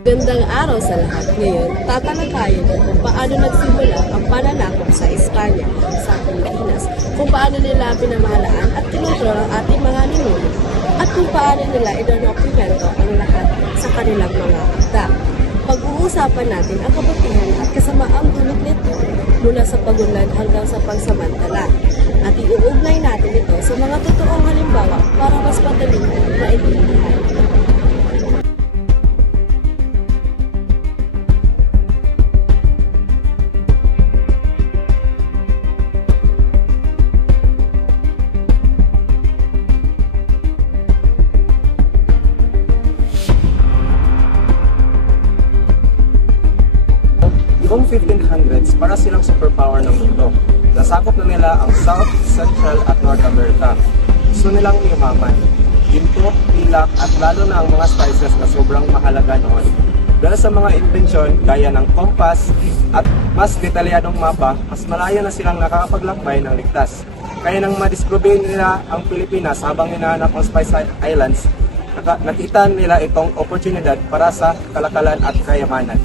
Gandang araw sa lahat. Ngayon, tatalakayin ko kung paano nagsimula ang pananakop sa Espanya sa Pilipinas, kung paano nila pinamahalaan at kinontrol ang ating mga ninuno, at kung paano nila idodokumento ang lahat sa kanilang mga akda. Pag-uusapan natin ang kabutihan at kasamaang dulot nito mula sa pagunlad hanggang sa pagsamantala. At iuugnay natin ito sa mga totoong halimbawa para mas madaling maintindihan. Noong 1500s, para silang superpower ng mundo. Nasakop na nila ang South, Central at North America. Gusto nilang yumaman. Ginto, pilak at lalo na ang mga spices na sobrang mahalaga noon. Dahil sa mga invensyon gaya ng compass at mas detalyadong mapa, mas malayo na silang nakakapaglakbay ng ligtas. Kaya nang madiscover nila ang Pilipinas habang hinahanap ang Spice Islands, nakita nila itong oportunidad para sa kalakalan at kayamanan.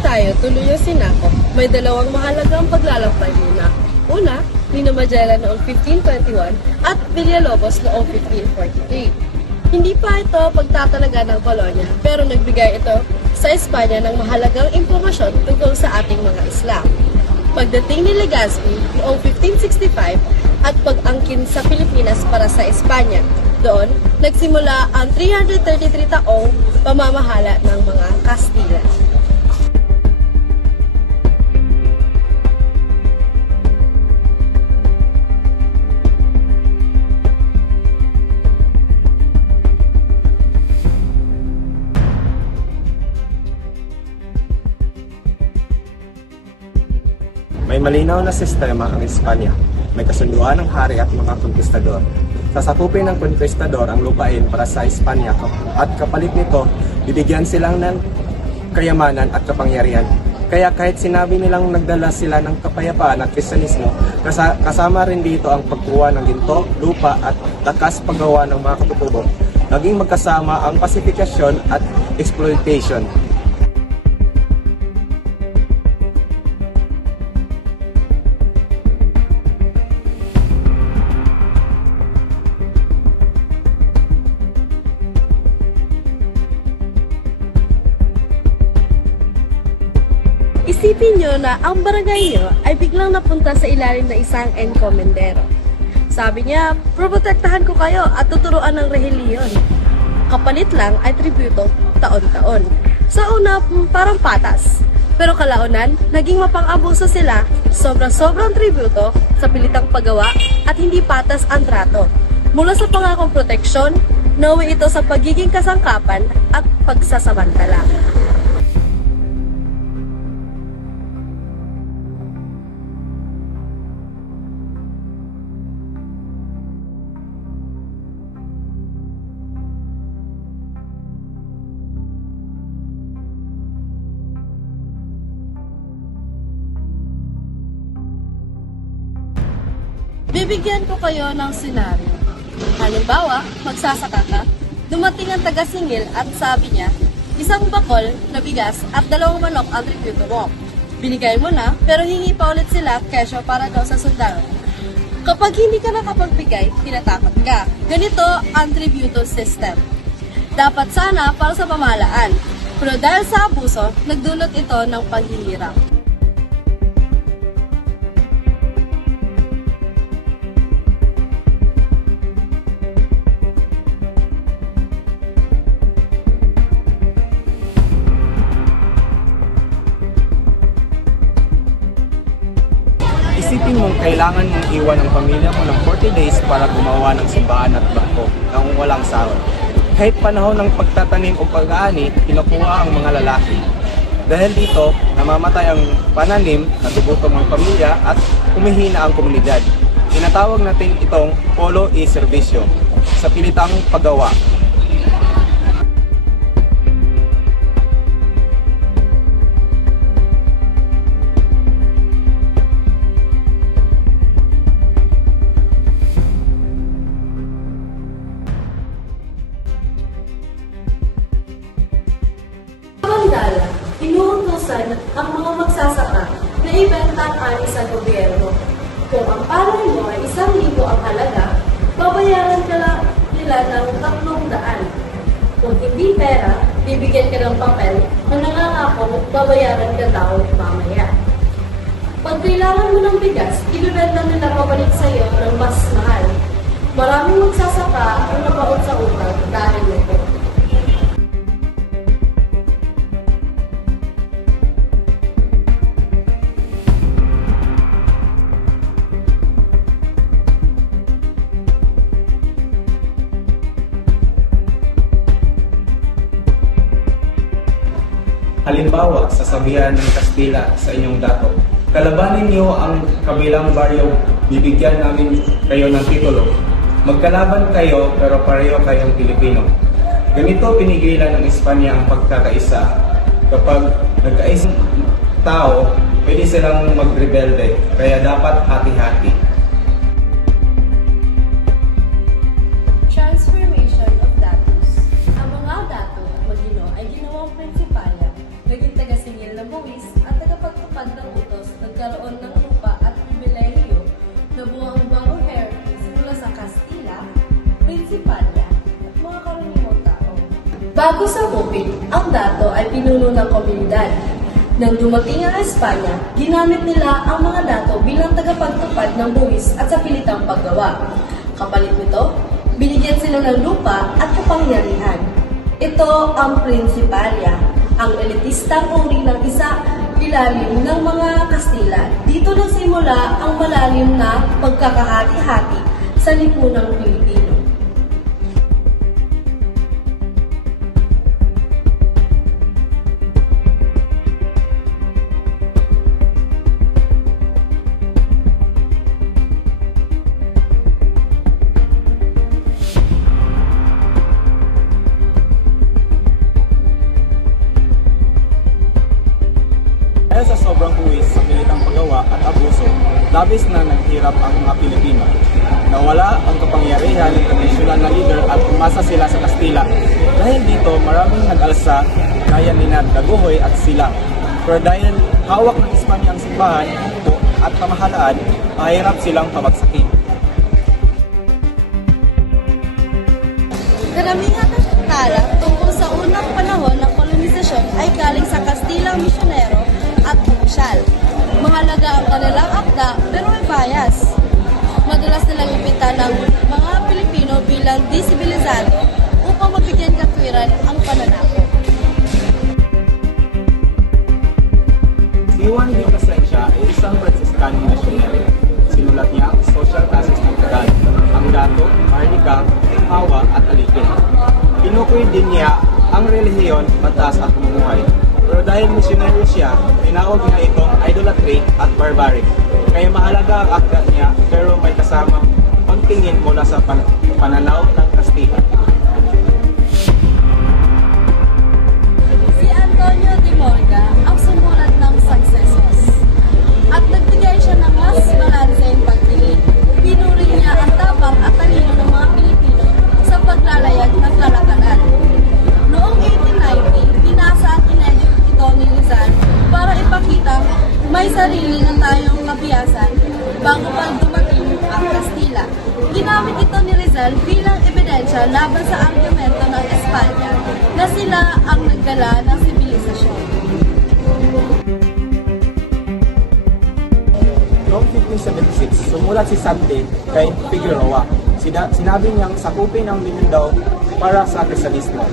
Tayo tuloy yung sinakop. May dalawang mahalagang paglalakbay muna. Una, Nino Magellan noong 1521 at Villalobos noong 1543. Hindi pa ito pagtatalaga ng kolonya, pero nagbigay ito sa Espanya ng mahalagang impormasyon tungkol sa ating mga isla. Pagdating ni Legazpi noong 1565 at pag-angkin sa Pilipinas para sa Espanya, doon nagsimula ang 333 taong pamamahala ng mga Kastila. May malinaw na sistema ang Espanya. May kasunduan ng hari at mga konkistador. Sasakupin ng konkistador ang lupain para sa Espanya at kapalit nito, bibigyan silang ng kayamanan at kapangyarihan. Kaya kahit sinabi nilang nagdala sila ng kapayapaan at Kristiyanismo, kasama rin dito ang pagkuha ng ginto, lupa at lakas paggawa ng mga katutubo. Naging magkasama ang pacification at exploitation. Isipin nyo na ang barangay nyo ay biglang napunta sa ilalim ng isang encomendero. Sabi niya, proprotektahan ko kayo at tuturuan ng relihiyon. Kapalit lang ay tributo taon-taon. Sa una, parang patas. Pero kalaunan, naging mapang-abuso sila, sobrang tributo sa pilitang paggawa at hindi patas ang trato. Mula sa pangakong proteksyon, nauwi ito sa pagiging kasangkapan at pagsasamantala. Bibigyan ko kayo ng senaryo. Halimbawa, magsasaka ka, dumating ang taga-singil at sabi niya, isang bakol na bigas at 2 manok ang tributo mo. Binigay mo na, pero hingi pa ulit sila kesyo para daw sa sundalo. Kapag hindi ka nakapagbigay, tinatakot ka. Ganito ang tributo system. Dapat sana para sa pamahalaan, pero dahil sa abuso, nagdulot ito ng paghihirap. Isipin mong kailangan mong iwan ang pamilya mo ng 40 days para gumawa ng simbahan at bangko nang walang sahod. Kahit panahon ng pagtatanim o pag-aani, kinukuha ang mga lalaki. Dahil dito, namamatay ang pananim, nagugutom ang pamilya at humihina ang komunidad. Tinatawag natin itong polo e serbisyo sa pilitang paggawa. Samantala, inuutosan ang mga magsasaka na ibenta ang ani sa gobyerno. Kung ang palay mo ay 1,000 ang halaga, babayaran ka lang nila ng 300. Kung hindi pera, bibigyan ka ng papel na nangangakong babayaran ka daw mamaya. Pag kailangan mo ng bigas, ibibenta nila pabalik sa iyo ng mas mahal. Maraming magsasaka ang nabaon sa utang dahil nito. Halimbawa, sasabihan ng Kastila sa inyong dato, kalabanin niyo ang kabilang baryo, bibigyan namin kayo ng titulo. Magkalaban kayo pero pareho kayong Pilipino. Ganito pinigilan ng Espanya ang pagkakaisa. Kapag nagkaisang tao, pwede silang magrebelde, kaya dapat hati-hati. Transformation of datos. Ang mga dato at magino ay ginawang prinsipalya, naging taga-singil na buwis at tagapagtupad ng utos, nagkaroon ng lupa at pribilehiyo, nabuo ang bagong heritage mula sa Kastila, prinsipalya at mga karaniwang tao. Bago sa Bukid, ang dato ay pinuno ng komunidad. Nang dumating ang Espanya, ginamit nila ang mga dato bilang tagapagtupad ng buwis at sa pilitang paggawa. Kapalit nito, binigyan sila ng lupa at kapangyarihan. Ito ang prinsipalya, ang elitistang uri ng isa ilalim ng mga Kastila. Dito nagsimula ang malalim na pagkakahati-hati sa lipunang Pilipino. Dahil sa sobrang buwis sa pilitang paggawa at abuso, labis na naghirap ang mga Pilipino. Nawala ang kapangyarihan ng tradisyonal na leader at umasa sila sa Kastila. Dahil dito, maraming nag-alsa gaya ni Daguhoy at sila. Pero dahil hawak ng Espanya ang simbahan at pamahalaan, mahirap silang pabagsakin. Karamihan ng tala tungkol sa unang panahon ng kolonisasyon ay galing sa Kastilang misyonero at opisyal. Mahalaga ang kanilang akda pero may bias. Madalas nilang imbita ng mga Pilipino bilang disibilizado upang mabigyan katwiran ang pananakot. Si Juan de Plasencia ay isang Franciscan missionary. Sinulat niya ang social classes ng Tagal, ang dato, arnika, hawa at alipin. Pinukoy din niya ang relihiyon, batas at pamumuhay. Pero dahil missionary siya, tinawag niya itong idolatry at barbaric. Kaya mahalaga ang akda niya pero may kasamang pagtingin mula sa pananaw ng Kastila. Si Antonio de Morga ang sumulat ng Successos at nagbigay siya ng mas balanseng pagtingin. Pinuri niya ang tapang at talino ng mga Pilipino sa paglalayag ng kalakalan. Noong 1890, pinasa at inedit ito ni Rizal para ipakita may sarili na tayong kabiyasan bago pa dumating ang Kastila. Ginamit ito ni Rizal bilang ebidensya laban sa argumento ng Espanya na sila ang nagdala ng sibilisasyon. Noong 1576, sumulat si Sante kay Figueroa. Sinabi niyang sakupin ang Mindanao para sa Kristiyanismo.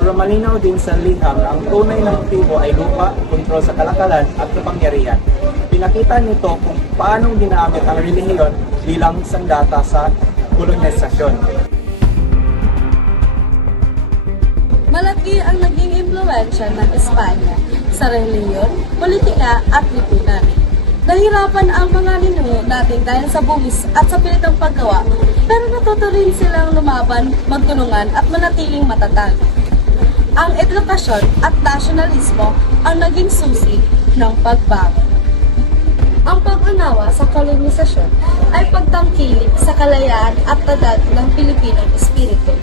Pero malinaw din sa liham na ang tunay na motibo ay lupa, kontrol sa kalakalan at kapangyarihan. Pinakita nito kung paanong ginamit ang relihiyon bilang sandata sa kolonisasyon. Malaki ang naging impluwensya ng Espanya sa relihiyon, politika at lipunan. Nahirapan ang mga ninuno natin dahil sa buwis at sa pilitang paggawa, pero natuto rin silang lumaban, magtulungan at manatiling matatag. Ang edukasyon at nasyonalismo ang naging susi ng pagbago. Ang pag-unawa sa kolonisasyon ay pagtangkilik sa kalayaan at tatag ng Pilipinong espiritu.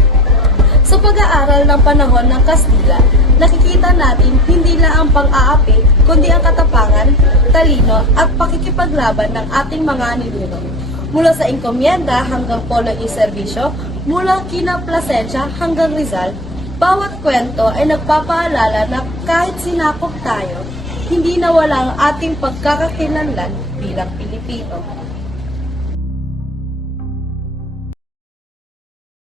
Sa pag-aaral ng panahon ng Kastila, nakikita natin hindi lang ang pang-aapi, kundi ang katapangan, talino at pakikipaglaban ng ating mga ninuno. Mula sa Encomienda hanggang Polo y Servicio, mula kina Plasencia hanggang Rizal, bawat kwento ay nagpapaalala na kahit sinakop tayo, hindi nawala ang ating pagkakakilanlan bilang Pilipino.